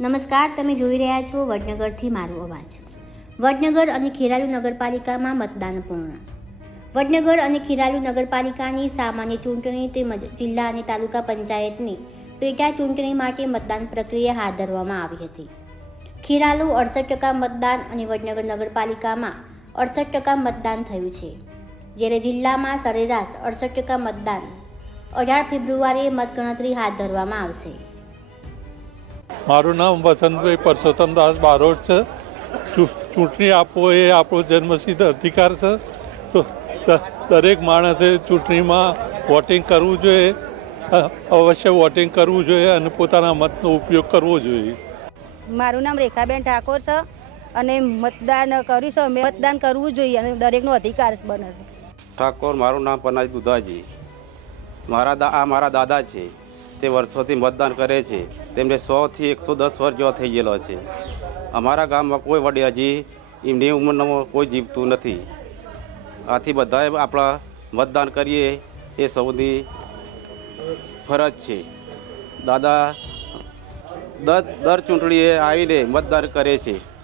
નમસ્કાર, તમે જોઈ રહ્યા છો વડનગરથી મારો અવાજ. વડનગર અને ખેરાલુ નગરપાલિકામાં મતદાન પૂર્ણ. વડનગર અને ખેરાલુ નગરપાલિકાની સામાન્ય ચૂંટણી તેમજ જિલ્લા અને તાલુકા પંચાયતની પેટા ચૂંટણી માટે મતદાન પ્રક્રિયા હાથ ધરવામાં આવી હતી. ખેરાલુ અડસઠ ટકા મતદાન અને વડનગર નગરપાલિકામાં અડસઠ ટકા મતદાન થયું છે. જ્યારે જિલ્લામાં સરેરાશ અડસઠ ટકા મતદાન અઢાર ફેબ્રુઆરીએ મતગણતરી હાથ ધરવામાં આવશે. મારું નામ વસંતભાઈ પરસોત્તમદાસ બારોટ છે. ચૂંટણી આપવો એ આપણો જન્મસિદ્ધ અધિકાર છે. તો દરેક માણસે ચૂંટણીમાં વોટિંગ કરવું જોઈએ. અવશ્ય વોટિંગ કરવું જોઈએ અને પોતાના મતનો ઉપયોગ કરવો જોઈએ. મારું નામ રેખાબેન ઠાકોર છે અને મતદાન કરીશું અમે મતદાન કરવું જોઈએ અને દરેકનો અધિકાર બને છે. ઠાકોર મારું નામ પનાજ દુધાજી. મારા આ મારા દાદા છે. તે વર્ષોથી મતદાન કરે છે. તેમને સોથી એકસો દસ વર્ષ જેવા થઈ ગયેલો છે. અમારા ગામમાં કોઈ વડે હજી એમની ઉંમરનો કોઈ જીવતું નથી. આથી બધાએ આપણા મતદાન કરીએ એ સૌની ફરજ છે. દાદા, દર દર ચૂંટણીએ આવીને મતદાન કરે છે.